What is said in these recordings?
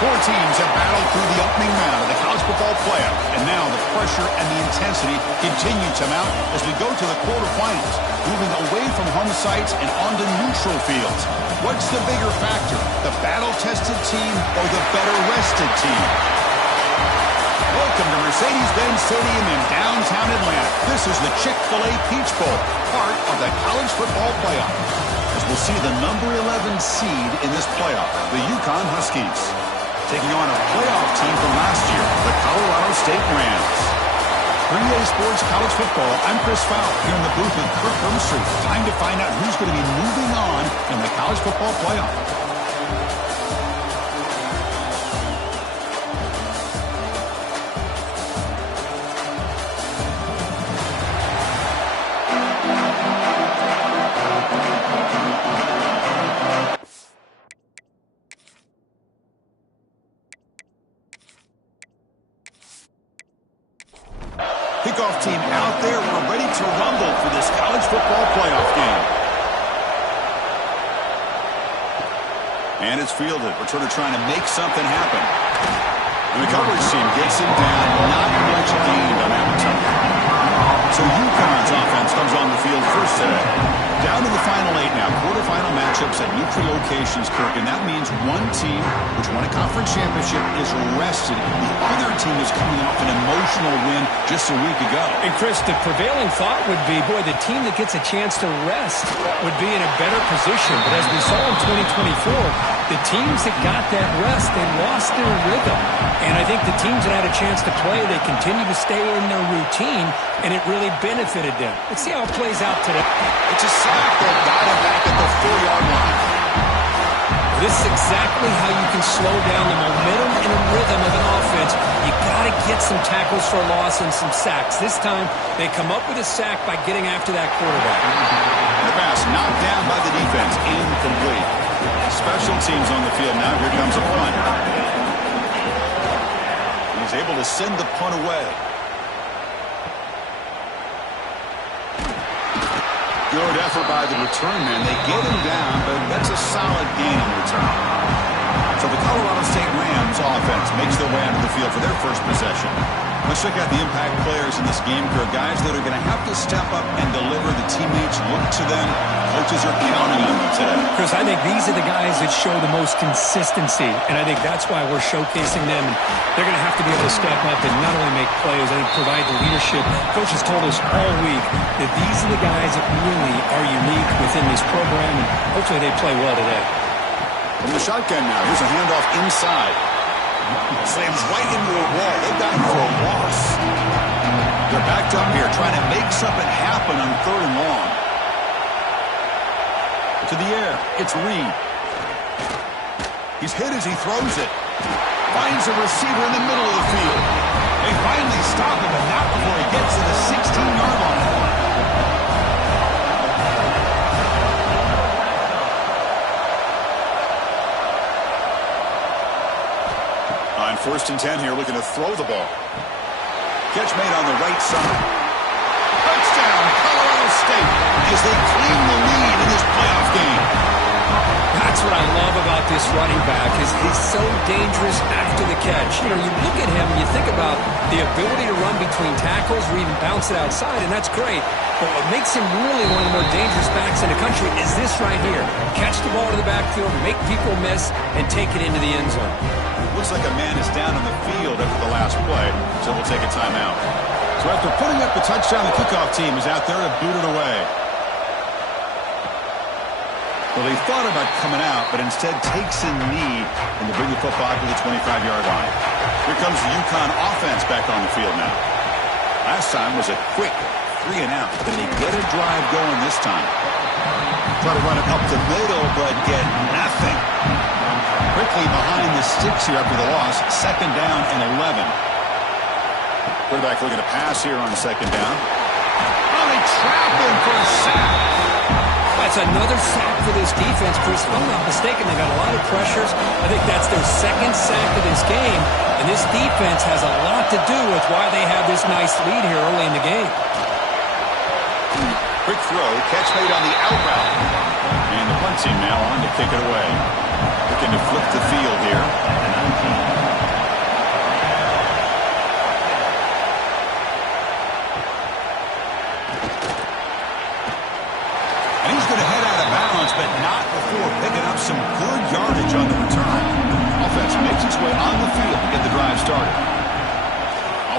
Four teams have battled through the opening round of the college football playoff, and now the pressure and the intensity continue to mount as we go to the quarterfinals, moving away from home sites and onto neutral fields. What's the bigger factor, the battle-tested team or the better-rested team? Welcome to Mercedes-Benz Stadium in downtown Atlanta. This is the Chick-fil-A Peach Bowl, part of the college football playoff, as we'll see the number 11 seed in this playoff, the Uconn Huskies, taking on a playoff team from last year, the Colorado State Rams. For EA Sports College Football, I'm Chris Fowler here in the booth with Kirk Hermstreet. Time to find out who's going to be moving on in the college football playoff. Kickoff team out there. We're ready to rumble for this college football playoff game. And it's fielded. Returner trying to make something happen. And the coverage team gets him down. Not much gained on that return. So Uconn's offense comes on the field first today. Down to the final 8 now. Quarterfinal matchups at neutral locations, Kirk. And that means one team, which won a conference championship, is rested. The other team is coming off an emotional win just a week ago. And, Chris, the prevailing thought would be, boy, the team that gets a chance to rest would be in a better position. But as we saw in 2024, the teams that got that rest, they lost their rhythm. And I think the teams that had a chance to play, they continue to stay in their routine, and it really benefited them. Let's see how it plays out today. It's a sack that got him back at the 4-yard line. This is exactly how you can slow down the momentum and the rhythm of an offense. You got to get some tackles for loss and some sacks. This time, they come up with a sack by getting after that quarterback. The pass knocked down by the defense, incomplete. Special teams on the field now. Here comes a punt. He's able to send the punt away. Good effort by the return man. They get him down, but that's a solid gain on return. So the Colorado State Rams offense makes their way onto the field for their first possession. Let's check out the impact players in this game, Kirk. Guys that are going to have to step up and deliver. The teammates look to them. Coaches are counting on them today. Chris, I think these are the guys that show the most consistency, and I think that's why we're showcasing them. They're going to have to be able to step up and not only make plays, I think provide the leadership. Coach has told us all week that these are the guys that really are unique within this program, and hopefully they play well today. From the shotgun now, here's a handoff inside. Slams right into a wall. They got him for a loss. They're backed up here trying to make something happen on 3rd and long. To the air. It's Reed. He's hit as he throws it. Finds a receiver in the middle of the field. They finally stop him, but not before he gets to the 16-yard line. On 1st and 10 here, looking to throw the ball. Catch made on the right side. Touchdown, Colorado State, as they claim the lead in this playoff game. That's what I love about this running back is he's so dangerous after the catch. You know, you look at him and you think about the ability to run between tackles or even bounce it outside, and that's great. But what makes him really one of the more dangerous backs in the country is this right here. Catch the ball to the backfield, make people miss, and take it into the end zone. Looks like a man is down on the field after the last play, so we'll take a timeout. So after putting up the touchdown, the kickoff team is out there to boot it away. Well, he thought about coming out, but instead takes a knee and to bring the football to the 25-yard line. Here comes the Uconn offense back on the field now. Last time was a quick 3 and out. Can they get a drive going this time? Try to run it up the middle, but get nothing. Quickly behind the sticks here after the loss. 2nd down and 11. Quarterback looking to pass here on 2nd down. Oh, they trap him for a sack. That's another sack for this defense, Chris. If I'm not mistaken, they got a lot of pressures. I think that's their 2nd sack of this game. And this defense has a lot to do with why they have this nice lead here early in the game. Quick throw, catch made on the out route. And the punt team now on to kick it away. Looking to flip the field here.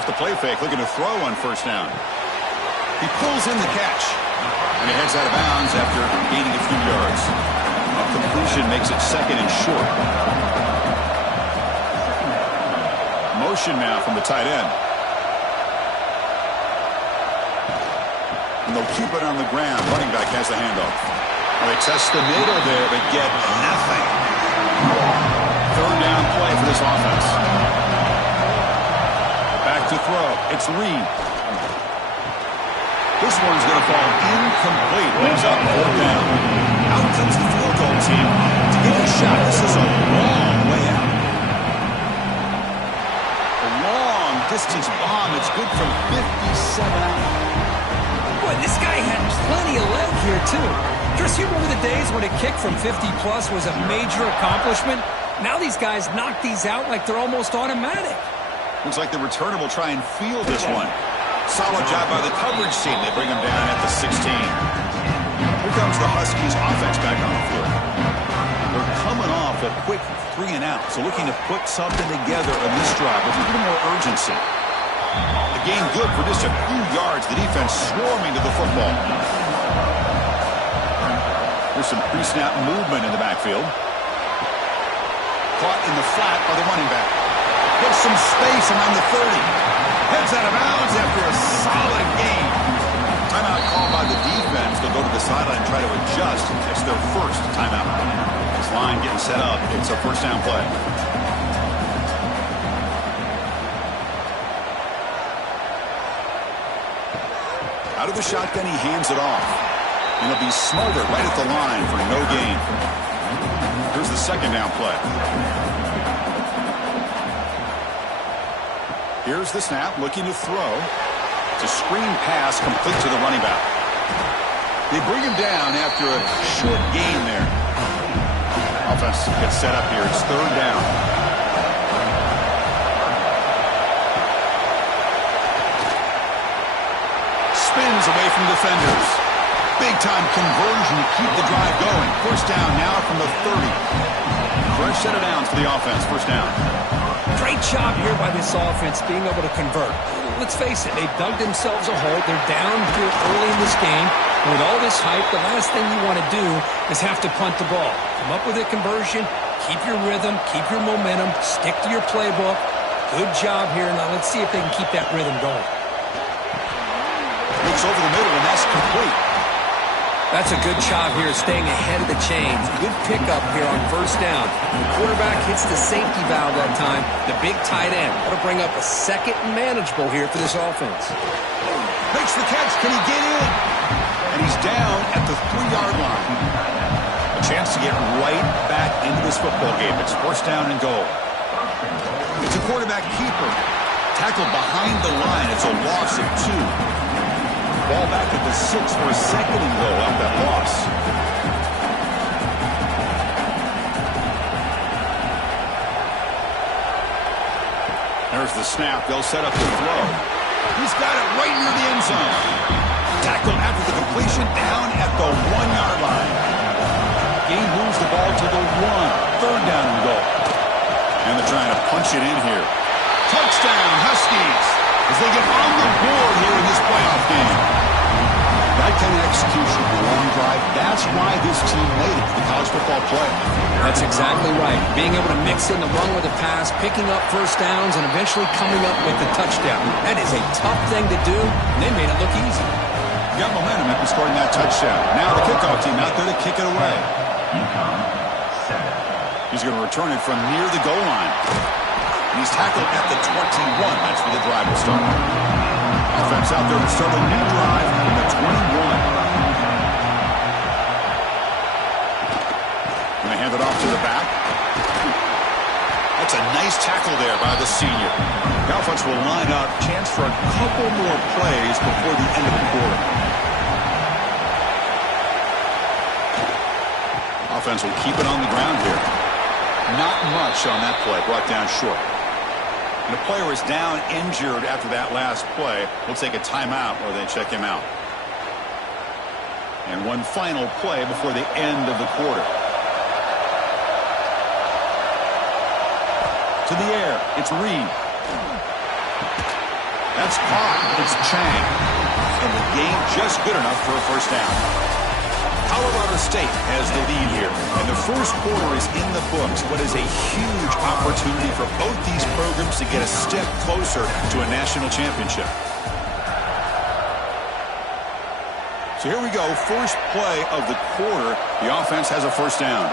Off the play fake, looking to throw on first down. He pulls in the catch. And he heads out of bounds after gaining a few yards. A completion makes it second and short. Motion now from the tight end. And they'll keep it on the ground. Running back has the handoff. Well, they test the middle there, but get nothing. Third down play for this offense. Back to throw. It's Reed. This one's going to fall incomplete. Brings up fourth down. Out comes the field goal team to get a shot. This is a long way out. A long distance bomb. It's good from 57 out. Boy, this guy had plenty of leg here, too. Chris, you remember the days when a kick from 50-plus was a major accomplishment? Now these guys knock these out like they're almost automatic. Looks like the returner will try and field this one. Solid job by the coverage team. They bring him down at the 16. Here comes the Huskies offense back on the field. They're coming off a quick 3 and out, so looking to put something together on this drive with a little more urgency. The game good for just a few yards. The defense swarming to the football. There's some pre-snap movement in the backfield. Caught in the flat by the running back. Gets some space around the 30. Heads out of bounds after a solid game. Timeout called by the defense. They'll go to the sideline and try to adjust. It's their first timeout. This line getting set up. It's a first down play. Out of the shotgun, he hands it off. And he'll be smothered right at the line for no gain. Here's the second down play. Here's the snap, looking to throw. It's a screen pass complete to the running back. They bring him down after a short gain there. Offense gets set up here. It's third down. Spins away from defenders. Big-time conversion to keep the drive going. First down now from the 30. Fresh set of downs for the offense. First down. Great job here by this offense being able to convert. Let's face it, they've dug themselves a hole. They're down here early in this game. And with all this hype, the last thing you want to do is have to punt the ball. Come up with a conversion, keep your rhythm, keep your momentum, stick to your playbook. Good job here. Now let's see if they can keep that rhythm going. Looks over the middle, and that's complete. That's a good job here staying ahead of the chains. Good pickup here on first down. The quarterback hits the safety valve that time. The big tight end. That'll bring up a second and manageable here for this offense. Makes the catch. Can he get in? And he's down at the 3-yard line. A chance to get right back into this football game. It's first down and goal. It's a quarterback keeper. Tackled behind the line. It's a loss of 2. Ball back at the 6 for a second and goal off that loss. There's the snap. They'll set up the throw. He's got it right near the end zone. Tackled after the completion down at the 1-yard line. Gain moves the ball to the 1. Third down and goal. And they're trying to punch it in here. Touchdown, Huskies, as they get on the board here in this playoff game. That kind of execution, the long drive, that's why this team made it to the college football playoff. That's exactly right. Being able to mix in the run with the pass, picking up first downs, and eventually coming up with the touchdown. That is a tough thing to do, and they made it look easy. Got momentum after scoring that touchdown. Now the kickoff team out there to kick it away. Uconn, set. He's going to return it from near the goal line. And he's tackled at the 21. That's where the drive will start. Offense out there to start a new drive from the 21. Going to hand it off to the back. That's a nice tackle there by the senior. The offense will line up. Chance for a couple more plays before the end of the quarter. Offense will keep it on the ground here. Not much on that play. Brought down short. And the player is down injured after that last play. We'll take a timeout or they check him out. And one final play before the end of the quarter. To the air. It's Reed. That's caught. It's Chang. And the game just good enough for a first down. Colorado State has the lead here, and the first quarter is in the books. What is a huge opportunity for both these programs to get a step closer to a national championship. So here we go, first play of the quarter. The offense has a first down.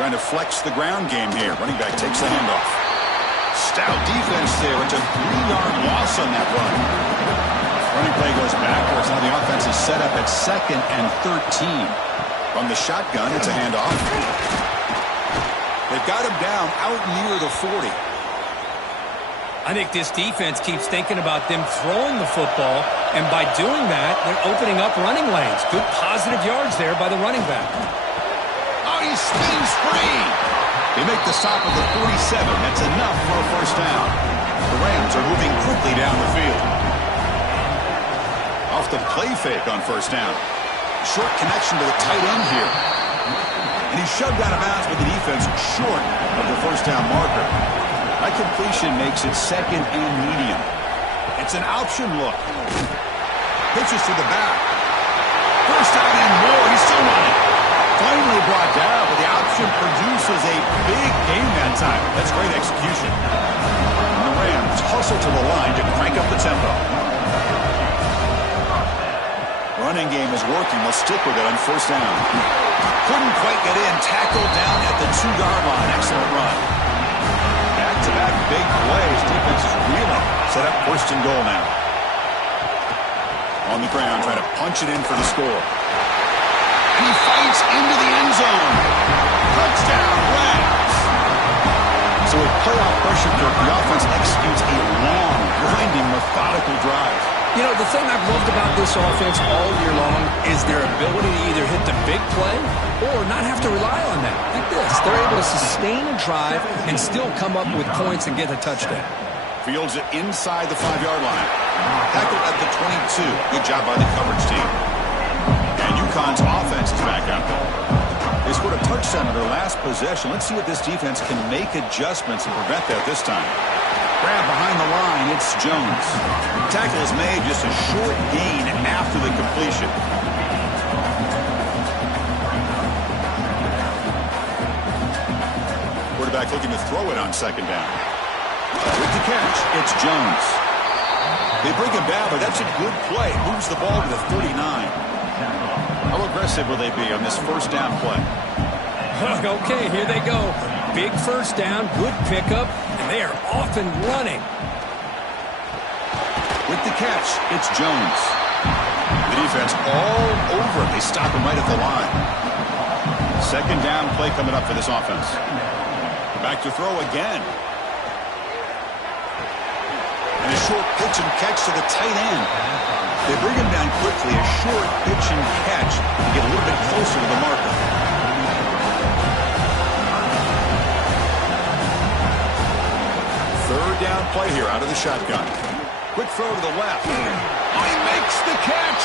Trying to flex the ground game here. Running back takes the handoff. Stout defense there. It's a 3-yard loss on that run. Running play goes backwards. Now the offense is set up at 2nd and 13. From the shotgun, it's a handoff. They've got him down out near the 40. I think this defense keeps thinking about them throwing the football, and by doing that, they're opening up running lanes. Good positive yards there by the running back. Oh, he spins free. They make the stop at the 47. That's enough for a first down. The Rams are moving quickly down the field. Off the play fake on first down. Short connection to the tight end here. And he's shoved out of bounds with the defense short of the first down marker. That completion makes it 2nd and medium. It's an option look. Pitches to the back. First down and more. He's still running. Finally brought down, but the option produces a big gain that time. That's great execution. And the Rams hustle to the line to crank up the tempo. Running game is working. They'll stick with it on first down. Couldn't quite get in. Tackled down at the 2-yard line. Excellent run. Back-to-back big plays. Defense is reeling. Set up first and goal now. On the ground, trying to punch it in for the score. And he fights into the end zone. Touchdown, Rams. So with playoff pressure, the offense executes a long, grinding, methodical drive. You know, the thing I've loved about this offense all year long is their ability to either hit the big play or not have to rely on that. Like this. They're able to sustain a drive and still come up with points and get a touchdown. Fields it inside the 5-yard line. Tackled at the 22. Good job by the coverage team. And Uconn's offense is back out there. They scored a touchdown on their last possession. Let's see if this defense can make adjustments and prevent that this time. Grab behind the line, it's Jones. Tackle is made, just a short gain after the completion. Quarterback looking to throw it on second down. With the catch, it's Jones. They bring him down, but that's a good play. Moves the ball to the 39. How aggressive will they be on this first down play? Okay, here they go. Big first down, good pickup, and they are off and running. With the catch, it's Jones. The defense all over him. They stop him right at the line. Second down play coming up for this offense. Back to throw again. And a short pitch and catch to the tight end. They bring him down quickly. A short pitch and catch to get a little bit closer to the marker. Third down play here out of the shotgun. Quick throw to the left. Oh, he makes the catch.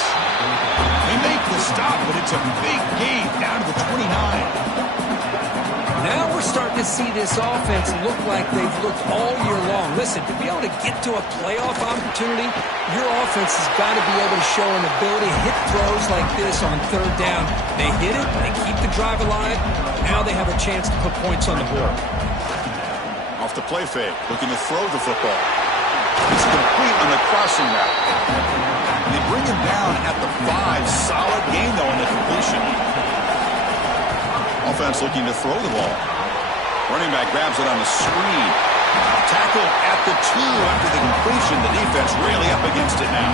They make the stop, but it's a big gain down to the 29. Now we're starting to see this offense look like they've looked all year long. Listen, to be able to get to a playoff opportunity, your offense has got to be able to show an ability to hit throws like this on third down. They hit it, they keep the drive alive. Now they have a chance to put points on the board. Off the play fake, looking to throw the football. It's complete on the crossing route. And they bring him down at the 5. Solid gain, though, on the completion. Offense looking to throw the ball. Running back grabs it on the screen. Tackled at the 2 after the completion. The defense really up against it now.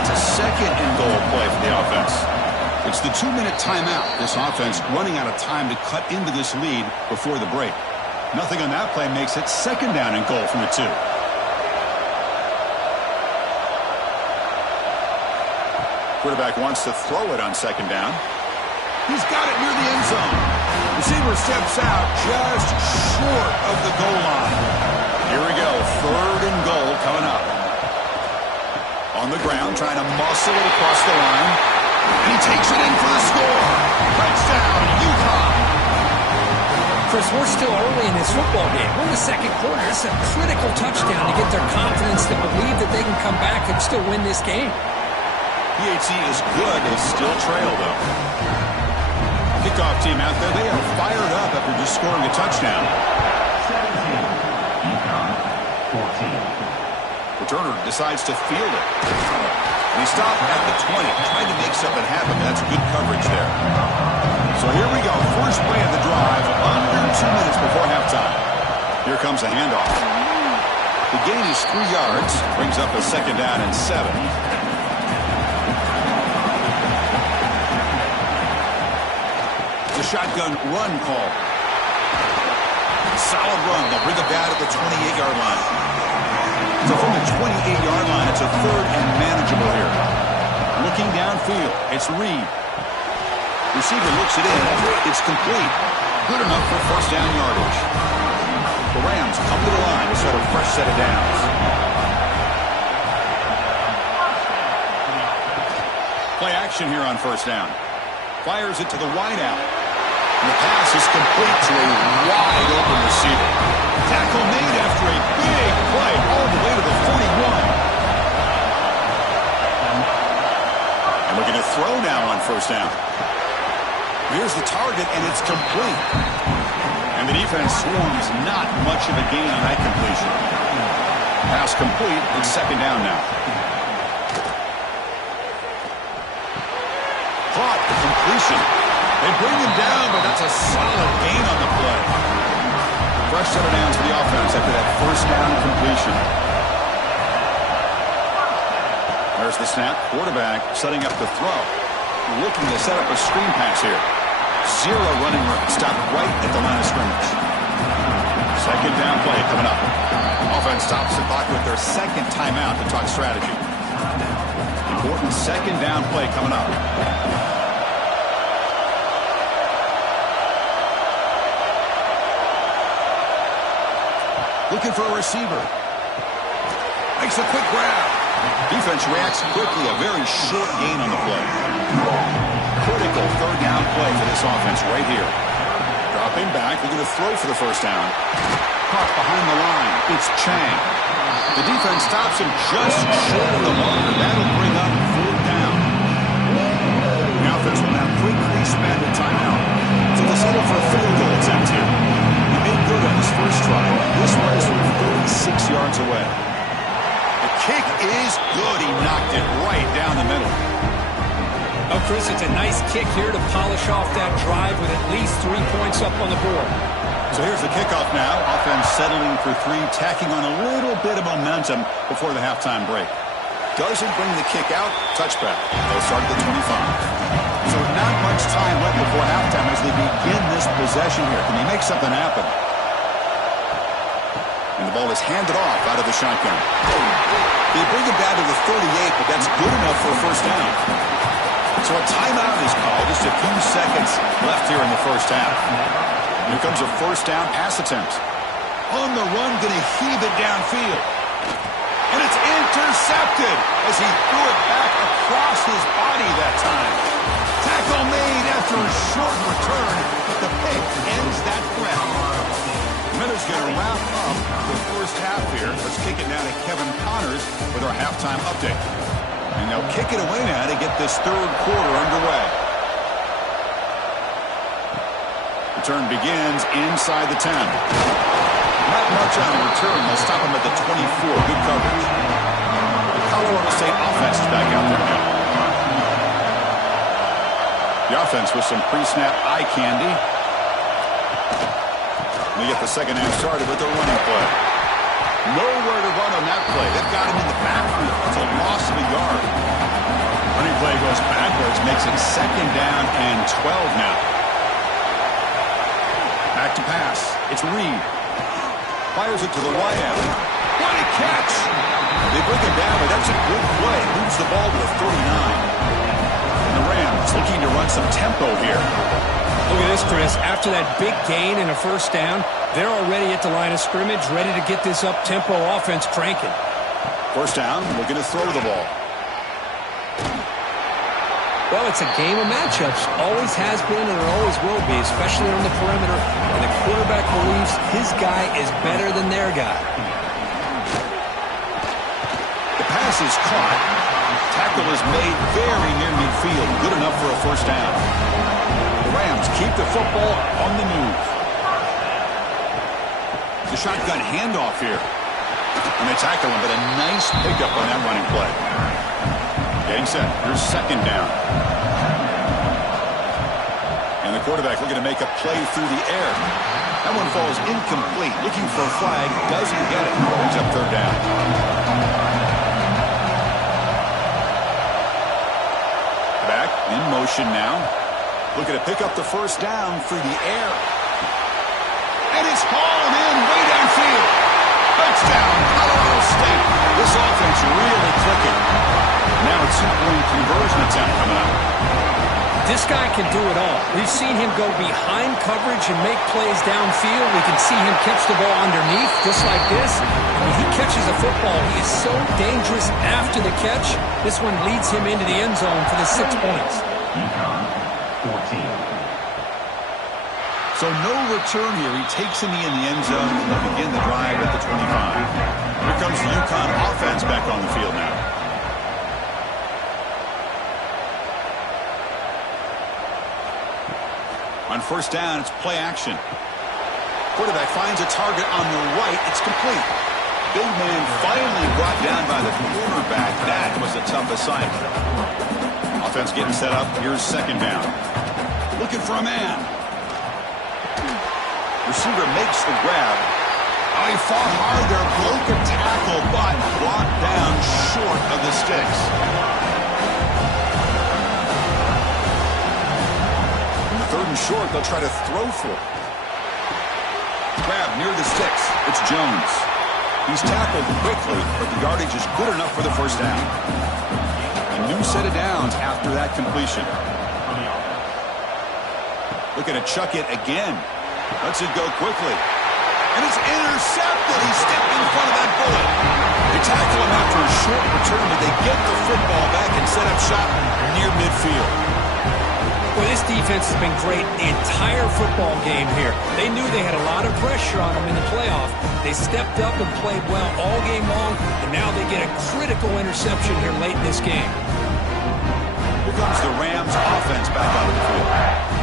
It's a second and goal play for the offense. It's the 2-minute timeout. This offense running out of time to cut into this lead before the break. Nothing on that play makes it second down and goal from the 2. Quarterback wants to throw it on second down. He's got it near the end zone. Receiver steps out just short of the goal line. Here we go. Third and goal coming up. On the ground, trying to muscle it across the line. And he takes it in for the score. Touchdown, Uconn. Chris, we're still early in this football game. We're in the second quarter. It's a critical touchdown to get their confidence to believe that they can come back and still win this game. PHC is good. They still trail, though. Kickoff team out there. They are fired up after just scoring a touchdown. 17. Uconn, 14. Returner decides to field it. And he stopped at the 20, trying to make something happen. That's good coverage there. So here we go. First play of the drive, under 2 minutes before halftime. Here comes a handoff. The gain is 3 yards. Brings up a second down and 7. The shotgun run call. Solid run. They'll bring it down to the 28-yard line. So from the 28-yard line, it's a third and manageable here. Looking downfield, it's Reed. Receiver looks it in. It's complete. Good enough for first down yardage. The Rams come to the line to set a fresh set of downs. Play action here on first down. Fires it to the wideout. And the pass is complete to a wide open receiver. Tackle made after a big play all the way to the 41. And we're going to throw now on first down. Here's the target, and it's complete. And the defense swarms not much of a gain on that completion. Pass complete, and second down now. Caught the completion. They bring him down, but that's a solid gain on the play. Fresh set of downs for the offense after that first down completion. There's the snap. Quarterback setting up the throw. Looking to set up a screen pass here. Zero running room. Stopped right at the line of scrimmage. Second down play coming up. Offense stops the clock with their second timeout to talk strategy. Important second down play coming up. Looking for a receiver. Makes a quick grab. Defense reacts quickly. A very short gain on the play. Critical third down play for this offense right here. Dropping back. They're going to throw for the first down. Caught behind the line. It's Chang. The defense stops him just short of the marker. That'll bring up fourth down. The offense will now quickly spend a timeout. So they'll settle for a field goal attempt here. He made good on his first try. This one is from 36 yards away. The kick is good. He knocked it right down the middle. Oh, Chris, it's a nice kick here to polish off that drive with at least 3 points up on the board. So here's the kickoff now. Offense settling for 3, tacking on a little bit of momentum before the halftime break. Doesn't bring the kick out. Touchback. They'll start at the 25. So not much time left before halftime as they begin this possession here. Can they make something happen? And the ball is handed off out of the shotgun. They bring it down to the 38, but that's good enough for a first down. So a timeout is called. Just a few seconds left here in the first half. Here comes a first down pass attempt. On the run, going to heave it downfield. And it's intercepted as he threw it back across his body that time. Tackle made after a short return, but the pick ends that threat. Miller's going to wrap up the first half here. Let's kick it now to Kevin Connors with our halftime update. And they'll kick it away now to get this third quarter underway. Return begins inside the 10. Not much on the return. They'll stop him at the 24. Good coverage. The Colorado State offense is back out there now. The offense with some pre-snap eye candy. They get the second half started with their running play. Nowhere to run on that play. They've got him in the backfield. It's a loss of a yard. Running play goes backwards, makes it second down and 12 now. Back to pass. It's Reed. Fires it to the wideout. What a catch! They bring him down, but that's a good play. Moves the ball to the 39. And the Rams looking to run some tempo here. Look at this, Chris. After that big gain and a first down, they're already at the line of scrimmage, ready to get this up-tempo offense cranking. First down, looking to throw the ball. Well, it's a game of matchups. Always has been and it always will be, especially on the perimeter. And the quarterback believes his guy is better than their guy. The pass is caught. Tackle is made very near midfield. Good enough for a first down. The Rams keep the football on the move. The shotgun handoff here. And they tackle him, but a nice pickup on that running play. Getting set. Here's second down. And the quarterback looking to make a play through the air. That one falls incomplete. Looking for a flag. Doesn't get it. Brings up third down. Back in motion now. Looking to pick up the first down through the air. And it's hauled in way downfield. Touchdown, Colorado State. This offense really clicking. Now a two-point conversion attempt coming up. This guy can do it all. We've seen him go behind coverage and make plays downfield. We can see him catch the ball underneath, just like this. And when he catches a football, he is so dangerous after the catch. This one leads him into the end zone for the 6 points. Uconn, 14. So no return here. He takes him in the end zone and they begin the drive at the 25. Here comes the Uconn offense back on the field now. On first down, it's play action. Quarterback finds a target on the right. It's complete. Big man finally brought down by the quarterback. That was a tough assignment. Offense getting set up. Here's second down. Looking for a man. Receiver makes the grab. Oh, he fought hard there. Broke a tackle, but brought down short of the sticks. Third and short, they'll try to throw for it. Grab near the sticks. It's Jones. He's tackled quickly, but the yardage is good enough for the first down. A new set of downs after that completion. Looking to chuck it again. Lets it go quickly. And it's intercepted. He stepped in front of that bullet. They tackle him after a short return, but they get the football back and set up shop near midfield. Well, this defense has been great the entire football game here. They knew they had a lot of pressure on them in the playoff. They stepped up and played well all game long, and now they get a critical interception here late in this game. Here comes the Rams offense back out of the field.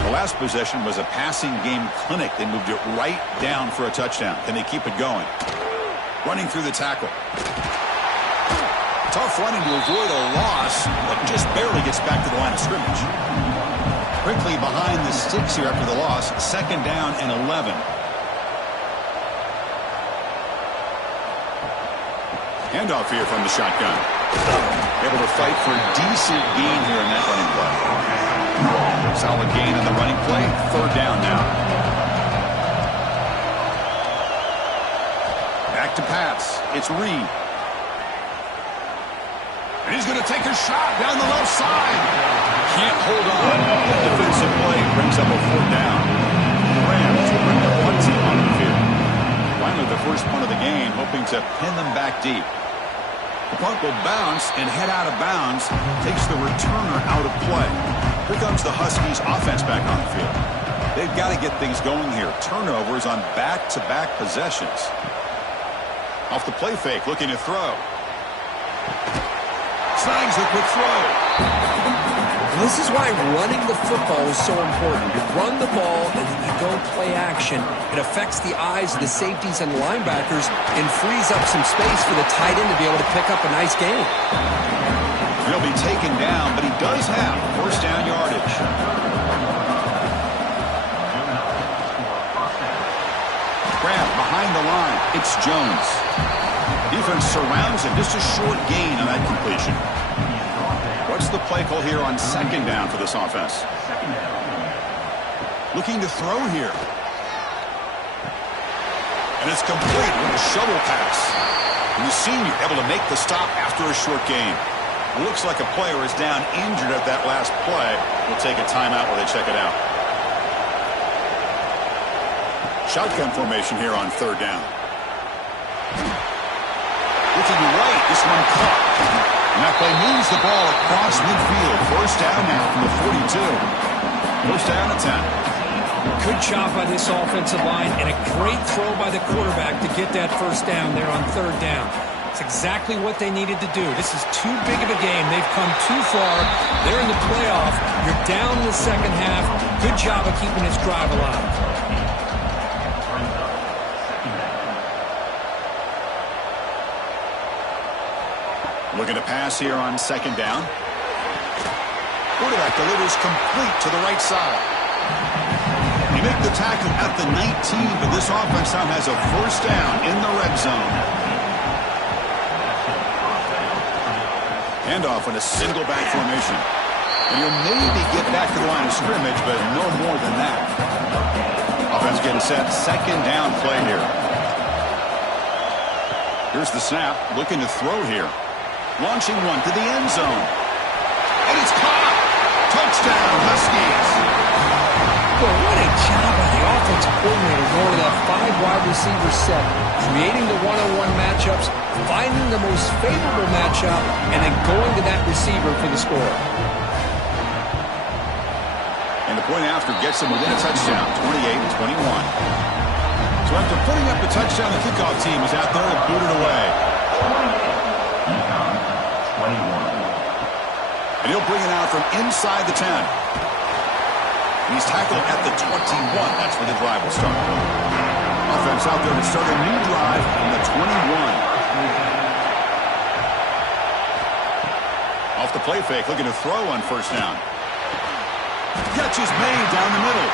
The last possession was a passing game clinic. They moved it right down for a touchdown. Can they keep it going? Running through the tackle. Tough running to avoid a loss, but just barely gets back to the line of scrimmage. Quickly behind the sticks here after the loss. Second down and 11. Handoff here from the shotgun. Able to fight for a decent gain here in that running play. Solid gain in the running play. Third down now. Back to pass. It's Reed. And he's going to take a shot down the left side. Can't hold on. Defensive play brings up a fourth down. The Rams will bring the punt team on the field. Finally, the first punt of the game, hoping to pin them back deep. The punt will bounce and head out of bounds. Takes the returner out of play. Here comes the Huskies offense back on the field. They've got to get things going here. Turnovers on back-to-back possessions. Off the play fake, looking to throw. Snags the quick throw. This is why running the football is so important. You run the ball and then you go play action. It affects the eyes of the safeties and the linebackers and frees up some space for the tight end to be able to pick up a nice gain. He'll be taken down, but he does have first down yardage. Grab behind the line. It's Jones. Defense surrounds him. Just a short gain on that completion. What's the play call here on second down for this offense? Looking to throw here. And it's complete with a shovel pass. And the senior able to make the stop after a short gain. It looks like a player is down injured at that last play. We'll take a timeout while they check it out. Shotgun formation here on third down. Looking right, this one caught. And that play moves the ball across midfield. First down now from the 42. First down and 10. Good job by this offensive line and a great throw by the quarterback to get that first down there on third down. It's exactly what they needed to do. This is too big of a game. They've come too far. They're in the playoff. You're down in the second half. Good job of keeping this drive alive. Looking to pass here on second down. Quarterback delivers complete to the right side. They make the tackle at the 19, but this offense now has a first down in the red zone. Handoff in a single back formation. And you'll maybe get back to the line of scrimmage, but no more than that. Offense getting set. Second down play here. Here's the snap. Looking to throw here. Launching one to the end zone. And it's caught. Touchdown, Huskies. Well, what a job by the offensive coordinator going to that 5-wide receiver set, creating the one-on-one matchups, finding the most favorable matchup, and then going to that receiver for the score. And the point after gets them within a touchdown, 28-21. So after putting up a touchdown, the kickoff team is out there and booted away. Uconn, 21. And he'll bring it out from inside the 10. He's tackled at the 21. That's where the drive will start. Offense out there to start a new drive from the 21. Off the play fake, looking to throw on first down. Catch is made down the middle.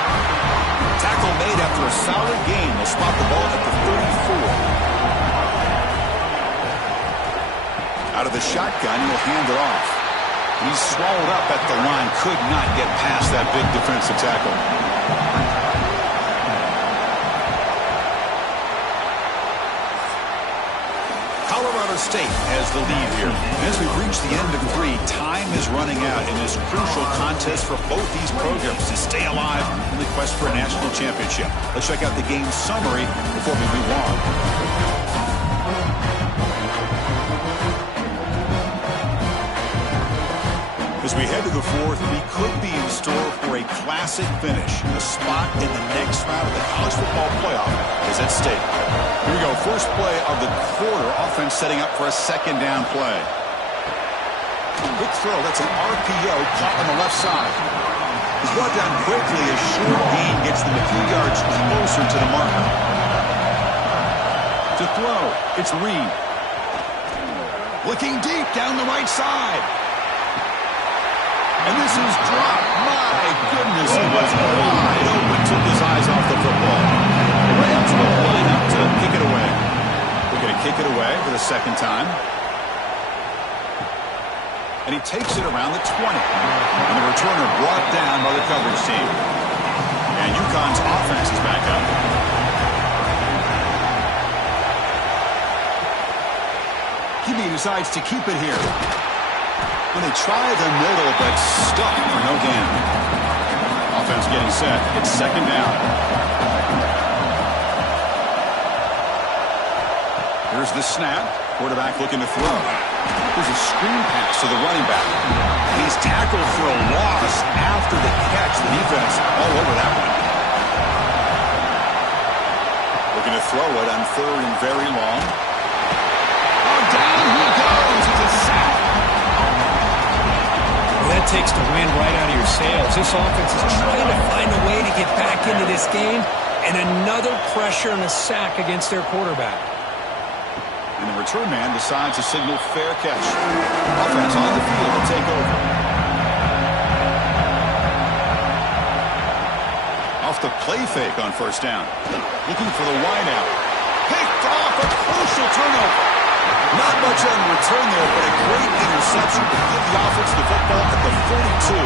Tackle made after a solid gain. They'll spot the ball at the 34. Out of the shotgun, he'll hand it off. He's swallowed up at the line. Could not get past that big defensive tackle. Colorado State has the lead here. And as we've reached the end of 3, time is running out in this crucial contest for both these programs to stay alive in the quest for a national championship. Let's check out the game summary before we move on. As we head to the 4th, we could be in store for a classic finish. A spot in the next round of the college football playoff is at stake. Here we go. First play of the quarter. Offense setting up for a second down play. Quick throw. That's an RPO caught on the left side. He's brought down quickly. A short gain gets them a few yards closer to the marker. To throw, it's Reed. Looking deep down the right side. And this is dropped. My goodness, he was wide open. Took his eyes off the football. The Rams will line up to kick it away. We're going to kick it away for the second time. And he takes it around the 20. And the returner brought down by the coverage team. And Uconn's offense is back up. He decides to keep it here. When they try the middle, but stuck for no gain. Offense getting set. It's second down. Here's the snap. Quarterback looking to throw. Here's a screen pass to the running back. He's tackled for a loss after the catch. The defense all over that one. Looking to throw it on third and very long. Oh, down he goes. It's a sack. That takes the wind right out of your sails. This offense is trying to find a way to get back into this game, and another pressure and a sack against their quarterback. And the return man decides to signal fair catch. Offense on the field to take over. Off the play fake on first down. Looking for the wideout. Picked off, a crucial turnover. Not much on return there, but a great interception to give the offense the football at the 42.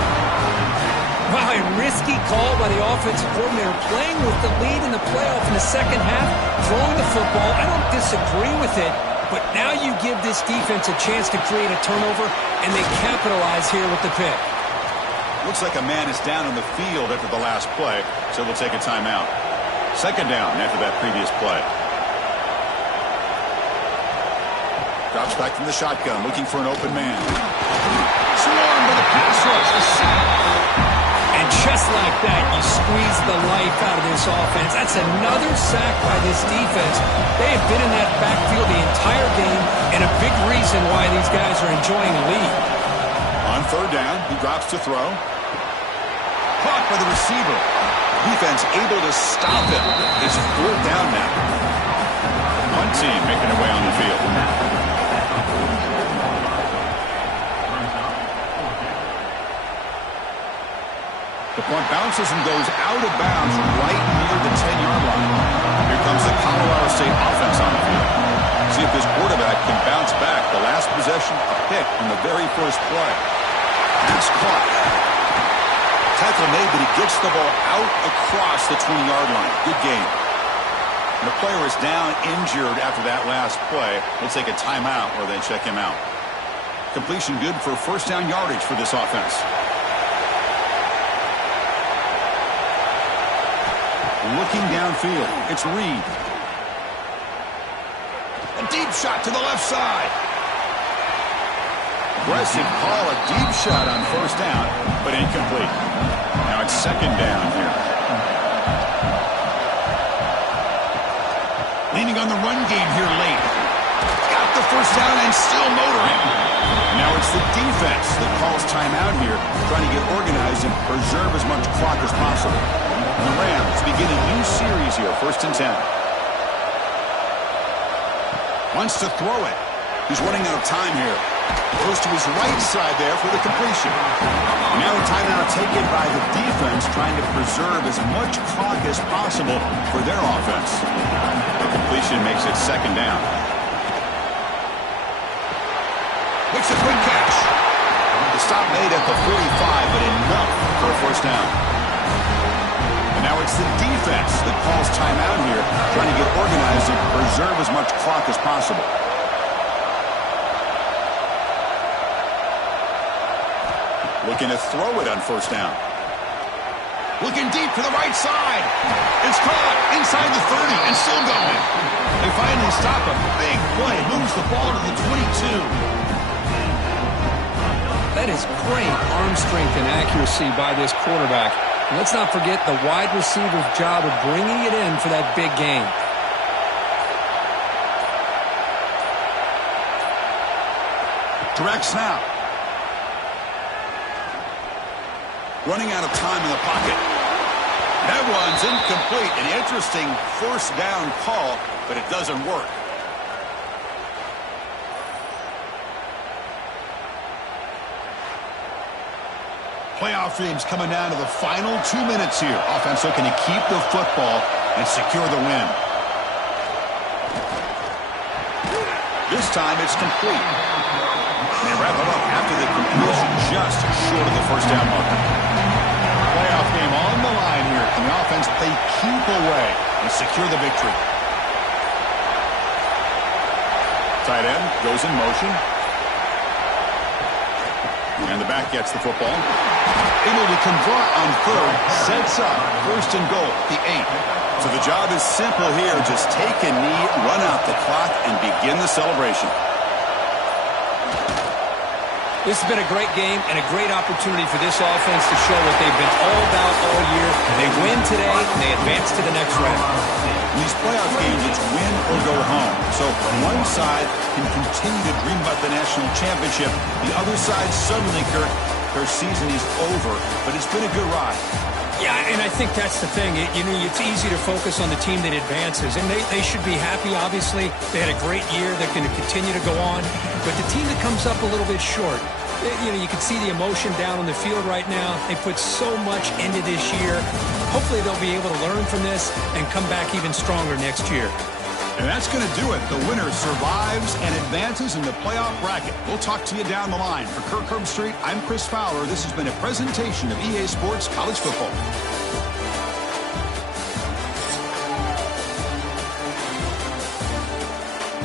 Wow, a risky call by the offensive coordinator, playing with the lead in the playoff in the second half, throwing the football. I don't disagree with it, but now you give this defense a chance to create a turnover, and they capitalize here with the pick. Looks like a man is down on the field after the last play, so we'll take a timeout. Second down after that previous play. Drops back from the shotgun, looking for an open man. Swarmed by the pass rush. The sack. And just like that, you squeeze the life out of this offense. That's another sack by this defense. They have been in that backfield the entire game, and a big reason why these guys are enjoying a lead. On third down, he drops to throw. Caught by the receiver. Defense able to stop him. It's fourth down now. One team making their way on the field. The punt bounces and goes out of bounds right near the 10-yard line. Here comes the Colorado State offense on the field. See if this quarterback can bounce back. The last possession, a pick on the very first play. Pass caught. Tackle made, but he gets the ball out across the 20-yard line. Good game. And the player is down injured after that last play. We'll take a timeout or then check him out. Completion good for first down yardage for this offense. Looking downfield, it's Reed. A deep shot to the left side. Aggressive call, a deep shot on first down, but incomplete. Now it's second down here. Leaning on the run game here late. Got the first down and still motoring. Now it's the defense that calls timeout here, trying to get organized and preserve as much clock as possible. The Rams begin a new series here, 1st and 10. Wants to throw it. He's running out of time here. Goes to his right side there for the completion. Now a timeout taken by the defense, trying to preserve as much clock as possible for their offense. The completion makes it second down. Makes a quick catch. The stop made at the 45, but enough for a first down. And now it's the defense that calls timeout here, trying to get organized and preserve as much clock as possible. Looking to throw it on first down. Looking deep to the right side. It's caught inside the 30 and still going. They finally stop a big play. Moves the ball to the 22. That is great arm strength and accuracy by this quarterback. And let's not forget the wide receiver's job of bringing it in for that big game. Direct snap. Running out of time in the pocket. That one's incomplete. An interesting first down call, but it doesn't work. Playoff dreams coming down to the final 2 minutes here. Offense looking to keep the football and secure the win. This time it's complete. They wrap it up after the completion just short of the first down marker. Playoff game on the line here. And the offense they keep away and secure the victory. Tight end goes in motion. And the back gets the football. Able to convert on third. Sets up first and goal, the 8. So the job is simple here. Just take a knee, run out the clock, and begin the celebration. This has been a great game and a great opportunity for this offense to show what they've been all about all year. They win today, and they advance to the next round. In these playoff games, it's win or go home. So one side can continue to dream about the national championship. The other side suddenly, Kirk, their season is over, but it's been a good ride. Yeah, and I think that's the thing. It's easy to focus on the team that advances, and they should be happy, obviously. They had a great year. They're going to continue to go on. But the team that comes up a little bit short, you can see the emotion down on the field right now. They put so much into this year. Hopefully they'll be able to learn from this and come back even stronger next year. And that's going to do it. The winner survives and advances in the playoff bracket. We'll talk to you down the line. For Kirk Herbstreit, I'm Chris Fowler. This has been a presentation of EA Sports College Football.